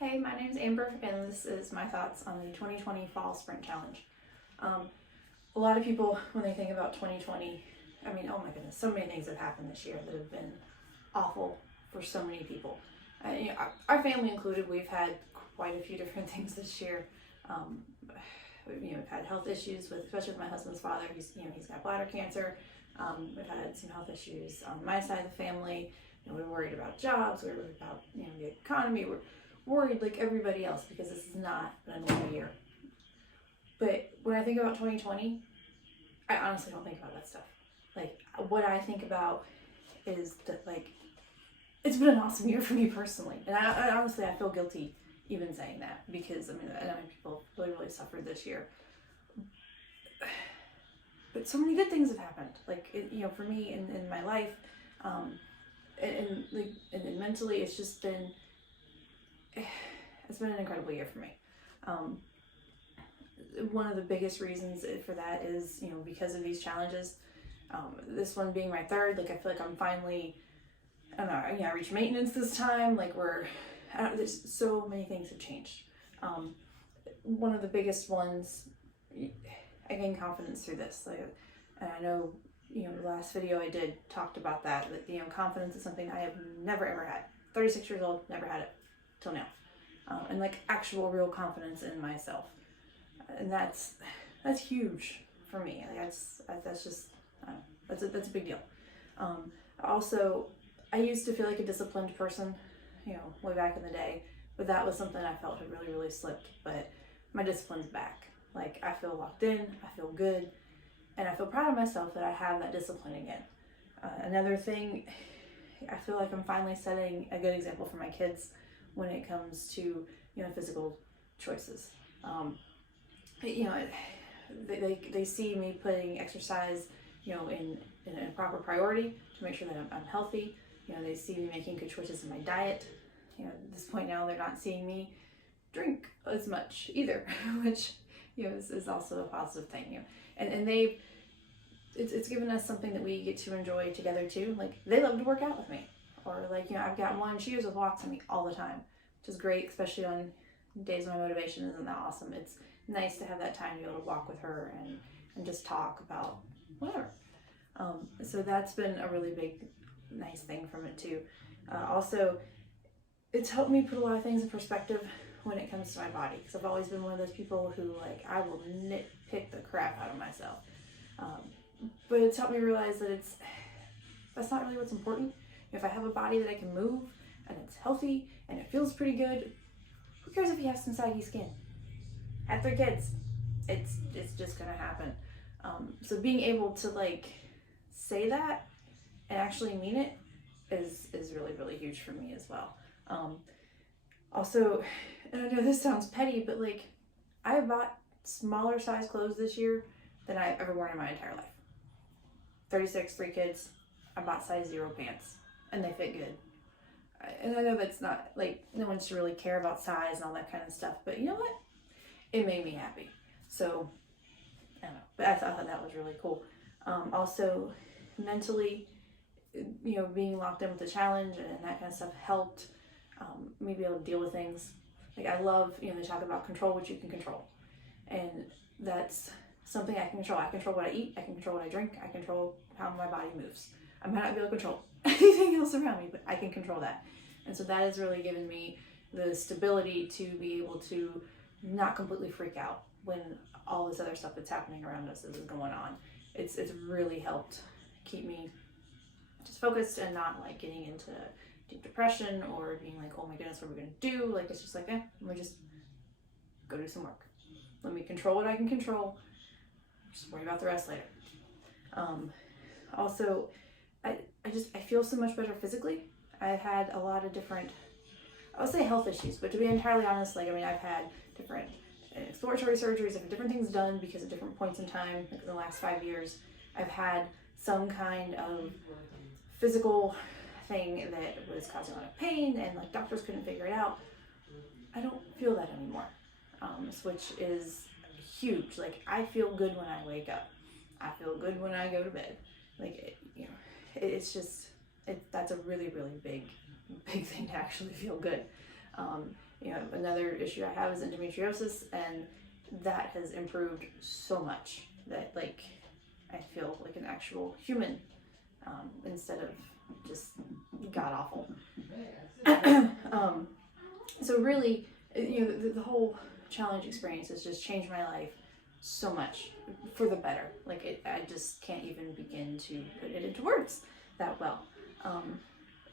Hey, my name's Amber, and this is my thoughts on the 2020 Fall Sprint Challenge. A lot of people, when they think about 2020, I mean, oh my goodness, so many things have happened this year that have been awful for so many people. Our family included, we've had quite a few different things this year. We've had health issues especially with my husband's father. He's got bladder cancer. We've had some health issues on my side of the family. We're worried about jobs. We're worried about the economy. We're worried like everybody else because this is not a normal year. But when I think about 2020, I honestly don't think about that stuff. Like, what I think about is that, like, it's been an awesome year for me personally. And I honestly, I feel guilty even saying that because, I know people really suffered this year. But so many good things have happened. Like, for me in my life, and mentally, it's just been, it's been an incredible year for me. One of the biggest reasons for that is, because of these challenges, this one being my third, like, I feel like I'm finally, I reached maintenance this time. Like, there's so many things have changed. One of the biggest ones, I gained confidence through this. Like, and I know, the last video I did talked about that confidence is something I have never ever had. 36 years old, never had it till now. And like actual real confidence in myself. And that's huge for me. Like, that's just, that's a big deal. Also, I used to feel like a disciplined person, way back in the day, but that was something I felt had really slipped. But my discipline's back. Like, I feel locked in, I feel good, and I feel proud of myself that I have that discipline again. Another thing, I feel like I'm finally setting a good example for my kids when it comes to, physical choices. They see me putting exercise, in a proper priority to make sure that I'm healthy. They see me making good choices in my diet. At this point now, they're not seeing me drink as much either, which, is also a positive thing. And it's given us something that we get to enjoy together too. Like, they love to work out with me, or like, I've got one, she uses walks with me all the time, which is great, especially on days when my motivation isn't that awesome. It's nice to have that time to be able to walk with her and just talk about whatever. So that's been a really big, nice thing from it too. Also, it's helped me put a lot of things in perspective when it comes to my body, because I've always been one of those people who, like, I will nitpick the crap out of myself. But it's helped me realize that that's not really what's important. If I have a body that I can move and it's healthy and it feels pretty good, who cares if you have some saggy skin? Have 3 kids. It's just gonna happen. So being able to, like, say that and actually mean it is really huge for me as well. Also, and I know this sounds petty, but like, I have bought smaller size clothes this year than I've ever worn in my entire life. 36, 3 kids, I bought size 0 pants, and they fit good. And I know that's not, like, no one should really care about size and all that kind of stuff, but you know what? It made me happy. So, I don't know, but I thought that was really cool. Also, mentally, being locked in with the challenge and that kind of stuff helped me be able to deal with things. Like, I love, they talk about control what you can control. And that's something I can control. I control what I eat, I can control what I drink, I control how my body moves. I might not be able to control anything else around me, but I can control that. And so that has really given me the stability to be able to not completely freak out when all this other stuff that's happening around us is going on. It's really helped keep me just focused and not, like, getting into deep depression or being like, oh my goodness, what are we gonna do? Like, it's just like, let me just go do some work. Let me control what I can control. Just worry about the rest later. Also, I feel so much better physically. I've had a lot of different, I would say health issues, but to be entirely honest, like, I've had different exploratory surgeries, different things done because at different points in time, like in the last 5 years, I've had some kind of physical thing that was causing a lot of pain, and like doctors couldn't figure it out. I don't feel that anymore, which is huge. Like, I feel good when I wake up. I feel good when I go to bed. Like, it's just, that's a really big thing to actually feel good. You know, another issue I have is endometriosis, and that has improved so much that like I feel like an actual human instead of just god awful. So really, you know, the whole challenge experience has just changed my life so much for the better. Like I just can't even begin to put it into words that well.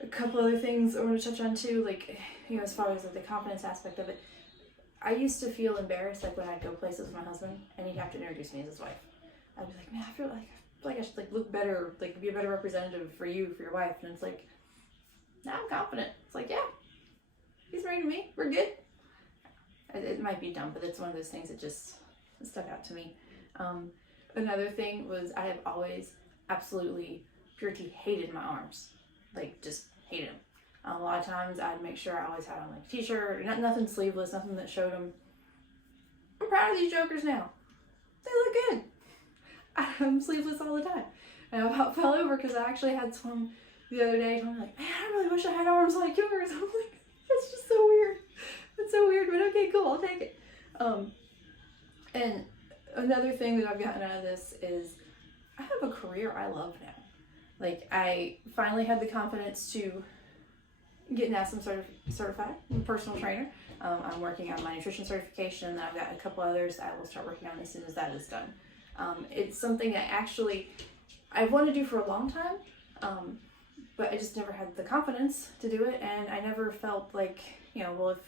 A couple other things I want to touch on too, like, you know, as far as like the confidence aspect of it, I used to feel embarrassed like when I'd go places with my husband and he'd have to introduce me as his wife. I'd be like, man, I feel like I should like look better, like be a better representative for you, for your wife. And it's like, now I'm confident. It's like, yeah, he's married to me, we're good. It might be dumb, but it's one of those things that just stuck out to me. Another thing was I have always absolutely purity hated my arms, like just hated them. A lot of times I'd make sure I always had on like a t-shirt, nothing sleeveless, nothing that showed them. I'm proud of these jokers now. They look good. I'm sleeveless all the time. And I about fell over because I actually had someone the other day and I'm like, man, I really wish I had arms like yours. I'm like, that's just so weird. It's so weird, but okay, cool, I'll take it. And another thing that I've gotten out of this is I have a career I love now. Like, I finally had the confidence to get NASM certified. I'm a personal trainer. I'm working on my nutrition certification, and I've got a couple others that I will start working on as soon as that is done. It's something I want to do for a long time, but I just never had the confidence to do it, and I never felt like, you know, well, if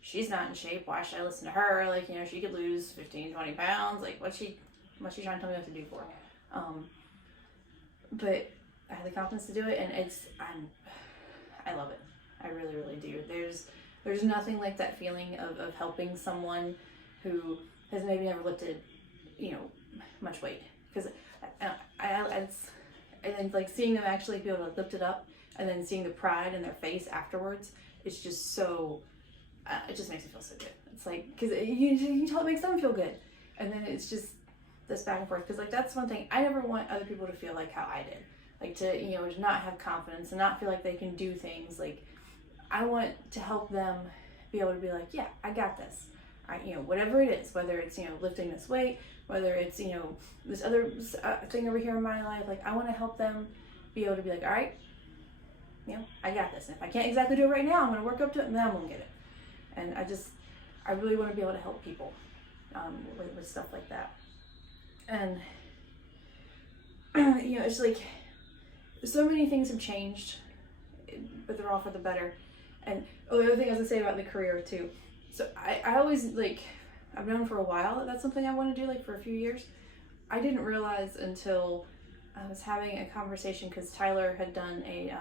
she's not in shape, why should I listen to her? Like, you know, she could lose 15, 20 pounds. Like, what's she trying to tell me what to do for? But I had the confidence to do it, and I love it. I really, really do. There's nothing like that feeling of helping someone who has maybe never lifted, you know, much weight. Because and then like seeing them actually be able to lift it up, and then seeing the pride in their face afterwards, it's just so, it just makes me feel so good. It's like, because you can tell it makes them feel good. And then it's just this back and forth. Because like that's one thing, I never want other people to feel like how I did. Like to, you know, to not have confidence and not feel like they can do things. Like, I want to help them be able to be like, yeah, I got this. You know, whatever it is, whether it's, you know, lifting this weight, whether it's, you know, this other thing over here in my life, like I want to help them be able to be like, all right, you know, I got this. And if I can't exactly do it right now, I'm going to work up to it and then I'm going to get it. And I really want to be able to help people with stuff like that. And, you know, it's like, so many things have changed, but they're all for the better. And the other thing I was going to say about the career too. So I always, like, I've known for a while that that's something I want to do, like for a few years. I didn't realize until I was having a conversation, because Tyler had done a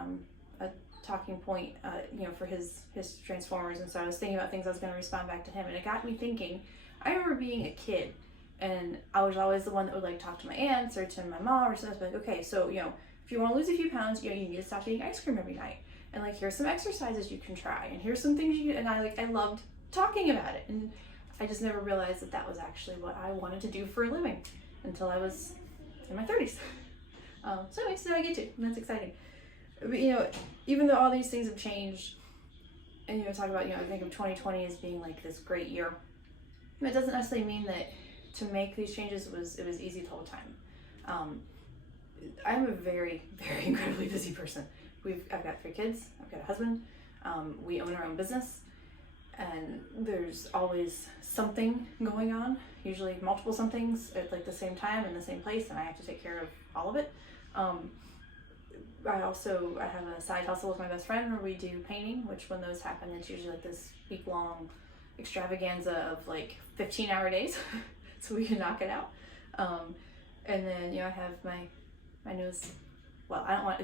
talking point, you know, for his Transformers. And so I was thinking about things I was going to respond back to him. And it got me thinking, I remember being a kid and I was always the one that would like talk to my aunts or to my mom or something. Like, okay, so, you know, if you want to lose a few pounds, you know, you need to stop eating ice cream every night. And like, here's some exercises you can try. And here's some things you can, and I loved talking about it. And I just never realized that that was actually what I wanted to do for a living until I was in my 30s. So anyways, now I get to, and that's exciting. But, you know, even though all these things have changed, and, you know, talk about, you know, I think of 2020 as being like this great year, it doesn't necessarily mean that to make these changes it was easy the whole time. I'm a very, very incredibly busy person. I've got 3 kids, I've got a husband, we own our own business, and there's always something going on, usually multiple somethings at like the same time in the same place, and I have to take care of all of it. I have a side hustle with my best friend where we do painting, which when those happen, it's usually like this week-long extravaganza of like 15-hour days, so we can knock it out. And then, you know, I have my newest, well, I don't want,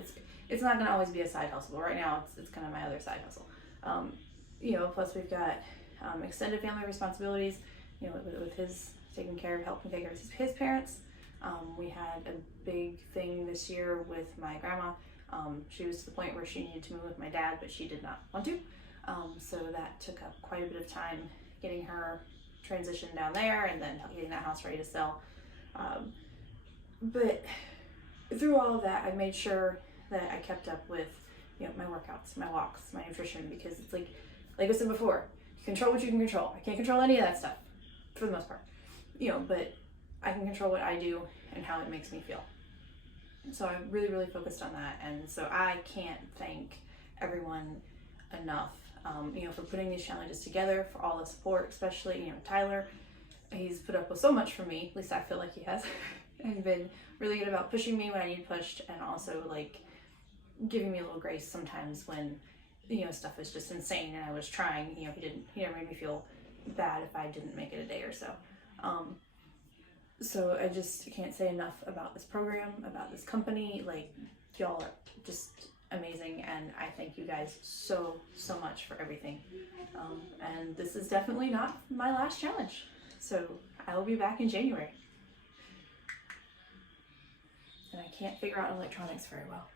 it's not gonna always be a side hustle, but right now it's kind of my other side hustle. You know, plus we've got extended family responsibilities, you know, with his helping take care of his parents. We had a big thing this year with my grandma. She was to the point where she needed to move with my dad, but she did not want to. So that took up quite a bit of time getting her transitioned down there and then getting that house ready to sell. But through all of that, I made sure that I kept up with, you know, my workouts, my walks, my nutrition, because it's like I said before, you control what you can control. I can't control any of that stuff for the most part, you know, but I can control what I do and how it makes me feel. So I really, really focused on that. And so I can't thank everyone enough, you know, for putting these challenges together, for all the support, especially, you know, Tyler. He's put up with so much for me, at least I feel like he has, and been really good about pushing me when I need pushed, and also like giving me a little grace sometimes when, you know, stuff is just insane and I was trying. You know, he never made me feel bad if I didn't make it a day or so. So I just can't say enough about this program, about this company. Like, y'all are just amazing, and I thank you guys so much for everything. And this is definitely not my last challenge, so I will be back in January. And I can't figure out electronics very well.